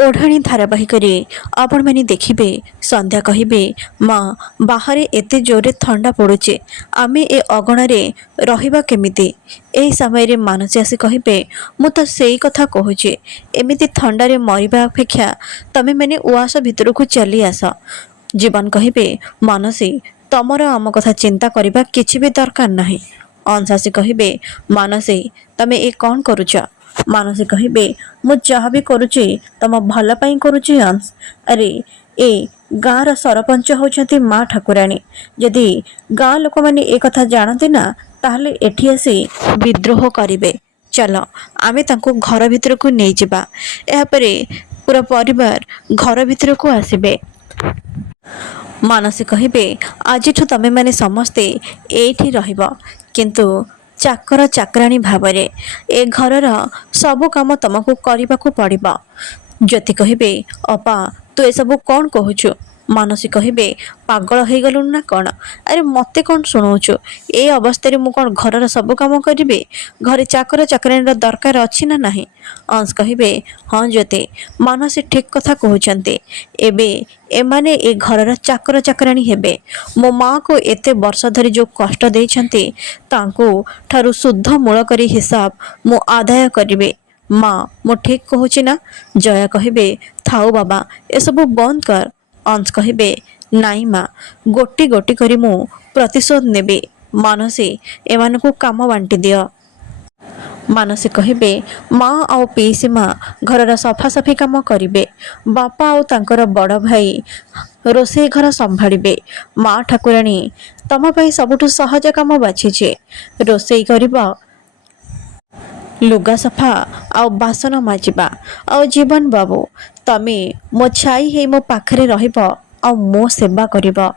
ओढ़ाणी धारावाहिक आपण मैंने देखिए संध्या कहे माँ बाहर एत जोरे थंडा पड़ुचे आम ए अगणारे रहिबा केमिति। एही समय मानसी आसी कहे मु तो सेई कथा कहूचे एमिति थंडारे मरिबा अपेक्षा तमे मैंने उआस भितर को चली आस। जीवन कहे मानसी तमर आम कथा चिंता करबा किछि भी दरकार नहीं। अंशासी कहे मानसी तमे ए कौन करुच। मानसी कहे मु जहाँ भी करुची तम भल पाई करुची अंश। अरे ए गाँव सरपंच होती माँ ठाकुराणी जदि गाँ लोक मैंने एक कथा जानते ना ताहले एठी आसी विद्रोह करिवे। चल आमे तांको घर भितर को नहीं जिबा। एहापरे पूरा परिवार घर भितर को आसिबे। मानसी कहे आज तमे मैंने समस्ते एठी रहिबो किंतु चाकर चाकराणी भावरे ए घरर सब काम तुमको करने को पड़िबा। ज्योति कहे अपा तू ए सब कौन कहूचु। मानसी कहे पागल हो गलु ना कौन। अरे मते कौन शुणाऊचु ए अवस्था मु कौन घरर सब काम करी। घरे चाकर चाकराणी दरकार अच्छी ना नहीं। अंश कहे हाँ ज्योति मानसी ठीक कथा कहते एबे एमाने ए घरर चाकर चाकराणी हेबे। मो माँ को एते वर्ष धरी जो कष्ट देइछन्ति तांको ठारु शुद्ध मूल करी हिसाब मु आदाय करिवे। माँ मु ठीक कहूची ना। जया कहे थाऊ बाबा ए सब बंद कर। अंश कहे नाई माँ गोटी गोटी करी मु प्रतिशोध नेबे। मानसी एमानकु काम बांटी दियो। मानसी कहे माँ आउ पीसी माँ घरर सफासफी काम करिवे। बापा आउ तांकर बड़ भाई रोषे घर संभाड़े। माँ ठाकुराणी तम पाई सबुठु सहज काम बाछीचे रोषे करिबा लुगा सफा आउ बासन माजिबा। आउ जीवन बाबू तमे मो छाई हे मो पाखरे रहिबो आउ मो सेवा करिबो।